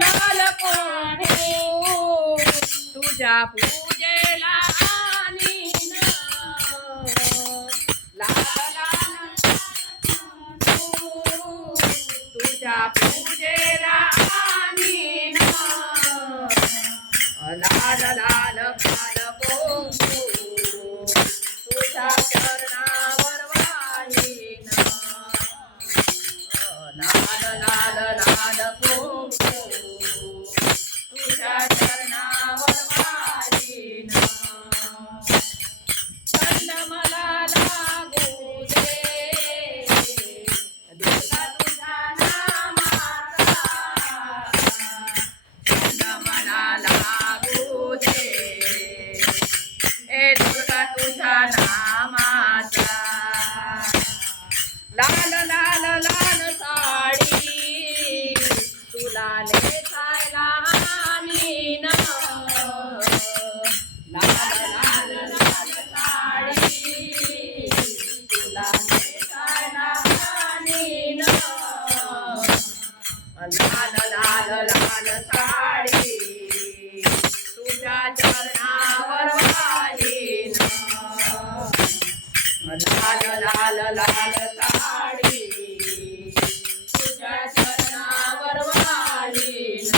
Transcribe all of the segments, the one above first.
लाल कुंकू तुझ्या पूजेला आणीन लाल लाल कुंकू तुझ्या पूजेला आणीन लाल लाल कुंकू तुझ्या चरणावर वाहीन लाल लाल लाल कुंकू तुझ्या चरणावर वाहीन छंद मला लागू दे दुर्गा तुझ्या नामाचा छंद मला लागू दे ए दुर्गा तुझ्या नामाचा लाल लाल लाल साडी तुला नेसायला आणीन लाल लाल लाल साडी तुला नेसायला आणीन लाल लाल लाल साडी तुझ्या चरणावर वाहीन लाल लाल लाल साडी तुझ्या चरणावर वाहीन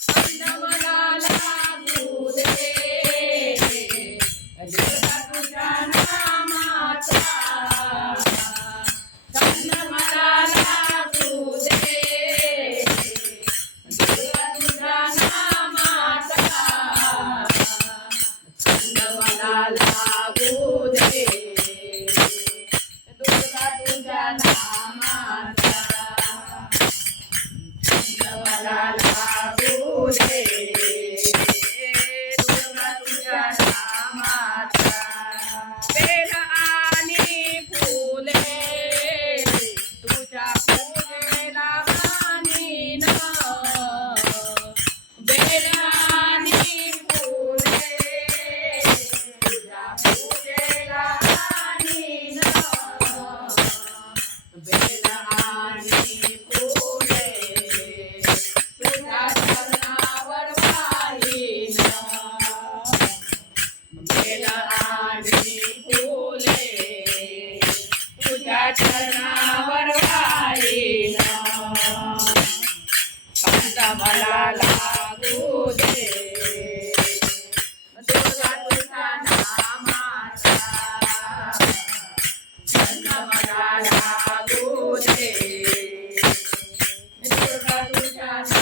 छंद मला लागू दे दुर्गा तुझ्या नामाचा छंद मला लागू दे दुर्गा तुझ्या नामाचा छंद मला लागू दे दुर्गा तुझ्या नामाचा छंद मला लागू दे दुर्गा तुझ्या नामाचा बेल आणि फुले तुझ्या पूजेला आणीन बेल आणि फुले तुझ्या पूजेला आणीन बेल आणि फुले तुझ्या चरणावर वाहीन बेल आणि फुले तुझ्या चरणावर वाहीन छंद मला